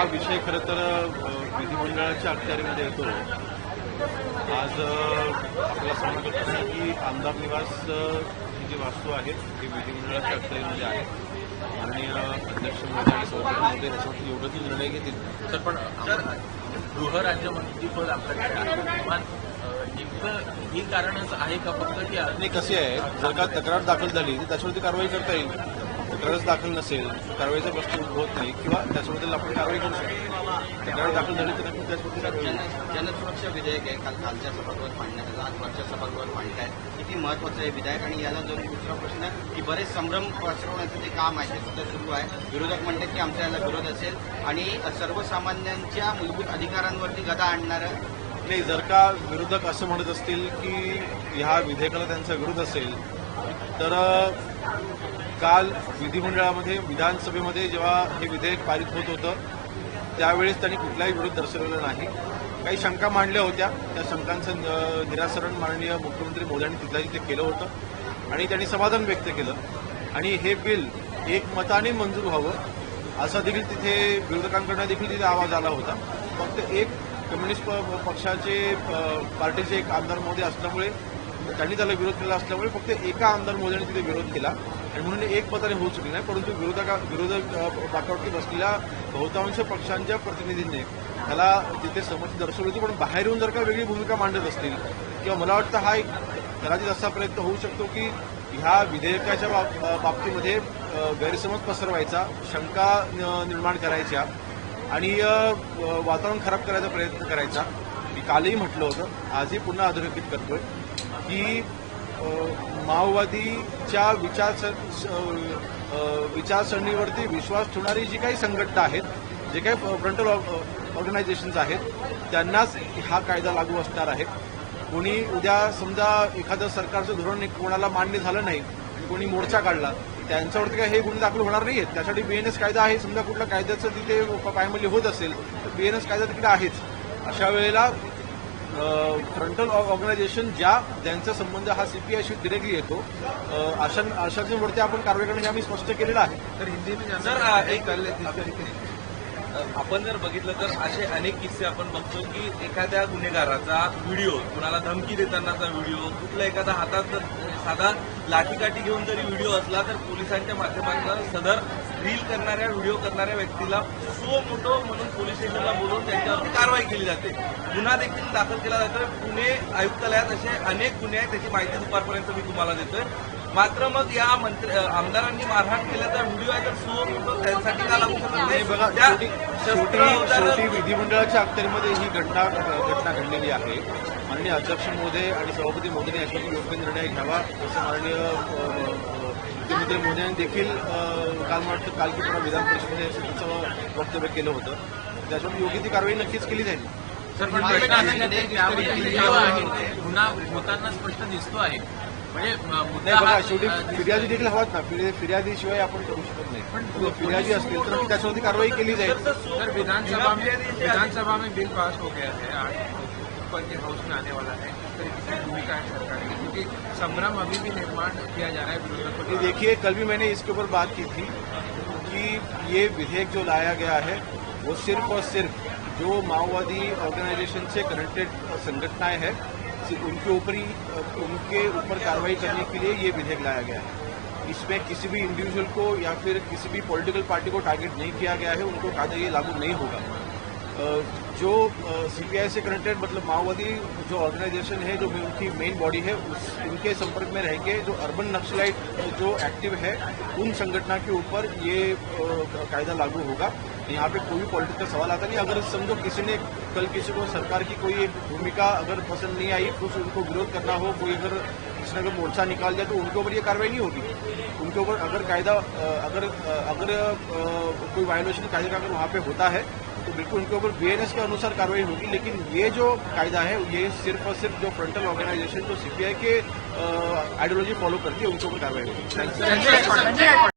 हा विषय खरं तर विधिमंडळाच्या अखत्यारीमध्ये येतो. आज आपल्याला सांगत असं की आमदार निवास ही जी वास्तू आहे ती विधिमंडळाच्या अखत्यारीमध्ये आहे. आणि अध्यक्ष मोदी आणि सभापती महोदय याच्यावरती योग्य निर्णय घेतील. तर पण गृहराज्यमंत्रीपद आपल्याकडे किमान नेमकं ही कारणच आहे का? फक्त की नाही कसे आहे? जर का तक्रार दाखल झाली तर त्याच्यावरती कारवाई करता येईल. तक्रारच दाखल नसेल कारवाईचा प्रश्न उद्भवत नाही किंवा त्याच्याबद्दल आपण कारवाई करू शकतो तक्रार दाखल झाली तर आपण त्याच्यावरती कारवाई करू जनसुरक्षा विधेयक आहे काल कालच्या सभागृहात मांडण्यात आलं. आज वरच्या सभागृहात मांडताय किती महत्वाचं आहे विधेयक? आणि याला जो दुसरा प्रश्न की बरेच संभ्रम पसरवण्याचं जे काम आहे ते सुद्धा सुरू आहे. विरोधक म्हणतात की आमचा याला विरोध असेल. आणि सर्वसामान्यांच्या मूलभूत अधिकारांवरती गदा आणणारं नाही जर का विरोधक असं म्हणत असतील की ह्या विधेयकाला त्यांचा विरोध असेल तर काल विधिमंडळामध्ये विधानसभेमध्ये जेव्हा हे विधेयक पारित होत होतं त्यावेळेस त्यांनी कुठलाही विरोध दर्शवलेला नाही. काही शंका मांडल्या होत्या. त्या शंकांचं निरासरण माननीय मुख्यमंत्री मोदयांनी तिथल्या तिथे केलं होतं आणि त्यांनी समाधान व्यक्त केलं. आणि हे बिल एकमताने मंजूर व्हावं असा देखील तिथे विरोधकांकडनं देखील तिथे आवाज आला होता. फक्त एक कम्युनिस्ट प- पक्षाचे पार्टीचे एक आमदार मोदी असल्यामुळे त्यांनी त्याला विरोध केला असल्यामुळे फक्त एका आमदार मोदीने तिथे विरोध केला. आणि म्हणून एक मताने होऊ शकले नाही परंतु विरोधका विरोधक अ, बसलेल्या बहुतांश पक्षांच्या प्रतिनिधींनी त्याला तिथे समज दर्शवली होती. पण बाहेर येऊन जर का वेगळी भूमिका मांडत असतील किंवा मला वाटतं हा एक कदाचित असा प्रयत्न होऊ शकतो की ह्या विधेयकाच्या बाब- बाबतीमध्ये गैरसमज पसरवायचा शंका निर्माण करायच्या आणि वातावरण खराब करायचा प्रयत्न करायचा. मी कालही म्हटलं होतं आजही पुन्हा अधोरेखित करतोय. की माओवादीच्या विचार विचारसरणीवरती विश्वास ठेवणारी जी काही संघटना आहेत जे काही फ्रंटल ऑर्गनायझेशन्स आहेत त्यांनाच हा कायदा लागू असणार आहे. कोणी उद्या समजा एखादं सरकारचं धोरण एक कोणाला मान्य झालं नाही आणि कोणी मोर्चा काढला त्यांच्यावरती काय हे गुन्हे दाखल होणार नाही आहेत त्यासाठी बीएनएस कायदा आहे समजा कुठल्या कायद्याचं तिथे पायमल्ली होत असेल तर बीएनएस कायदा तिकडे आहेच. अशा वेळेला फ्रंटल ऑर्गनायझेशन ज्या ज्यांचा संबंध हा सीपीआयशी डिरेक्टली येतो अशा अशांवरती आपण कारवाई करणं हे आम्ही स्पष्ट केलेलं आहे. तर हिंदी सर, एक- आपण जर बघितलं तर असे अनेक किस्से आपण बघतो की एखाद्या गुन्हेगाराचा व्हिडिओ कुणाला धमकी देतानाचा व्हिडिओ कुठला एखादा हातात जर साधा लाठीकाठी घेऊन जरी व्हिडिओ असला तर पोलिसांच्या माध्यमातून सदर रील करणाऱ्या व्हिडिओ करणाऱ्या व्यक्तीला सो मोठो म्हणून पोलीस स्टेशनला बोलवून त्यांच्यावरती कारवाई केली जाते. गुन्हा देखील दाखल केला जातो पुणे आयुक्तालयात असे अनेक गुन्हे आहेत त्याची माहिती दुपारपर्यंत मी तुम्हाला देतोय. मात्र मग या मंत्री आमदारांनी मारहाण केल्याचा व्हिडिओ आहे तर सो मोठो त्यांसाठी का लागू शकत नाही? बघा त्या शेवटी विधिमंडळाच्या अखत्यारीमध्ये ही घटना घटना घडलेली आहे. माननीय अध्यक्ष महोदय आणि सभापती मोदींनी याच्यावर योग्य निर्णय घ्यावा असं माननीय मुख्यमंत्री मोदयांनी देखील अ, काल मला वाटतं काल की पुन्हा विधान परिषदेमध्ये असं त्यांचं वक्तव्य केलं होतं. त्याच्यावर योग्य ती कारवाई नक्कीच केली जाईल. सर पण प्रश्न होताना स्पष्ट दिसतो आहे म्हणजे अ, मुद्दा नाही बघा हा शेवटी अ, फिर्यादी देखील हवाच ना. फिर्यादीशिवाय आपण करू शकत नाही. पण फिर्यादी असतील तर त्याच्यावरती कारवाई केली जाईल. सर विधानसभा विधानसभा में बिल पास हो गया है आज ऊपर के हाउस में आने वाला है। तो इसकी भूमिका है सरकार की क्योंकि संभ्रम अभी भी निर्माण किया जा रहा है कि देखिए कल भी मैंने इसके ऊपर बात की थी कि ये विधेयक जो लाया गया है वो सिर्फ़ और सिर्फ़ जो माओवादी ऑर्गेनाइजेशन से कनेक्टेड संगठनाएँ हैं उनके ऊपर ही उनके ऊपर कार्रवाई करने के लिए ये विधेयक लाया गया है। इसमें किसी भी इंडिविजुअल को या फिर किसी भी पॉलिटिकल पार्टी को टारगेट नहीं किया गया है, उनको कायदा ये लागू नहीं होगा। जो सीपीआई से कनेक्टेड मतलब माओवादी जो ऑर्गेनाइजेशन है, जो उनकी मेन बॉडी है, उस, उनके संपर्क में रह के जो अर्बन नक्सलाइट जो एक्टिव है, उन संगठना के ऊपर ये कायदा लागू होगा। यहाँ पे कोई भी पॉलिटिकल सवाल आता नहीं। अगर समझो किसी ने कल किसी को सरकार की कोई भूमिका अगर पसंद नहीं आई कुछ उनको विरोध करना हो, कोई अगर किसी ने अगर मोर्चा निकाल दिया तो उनके ऊपर ये कार्रवाई नहीं होगी? उनके ऊपर अगर कायदा, अगर अगर कोई वायोलेशन कायदे का अगर वहाँ पे होता है तो बिल्कुल उनके ऊपर बीएनएस के अनुसार कार्रवाई होगी। लेकिन ये जो कायदा है, ये सिर्फ़ और सिर्फ़ जो फ्रंटल ऑर्गेनाइजेशन जो सीपीआई के आइडियोलॉजी फॉलो करती है, उनके ऊपर कार्रवाई होगी।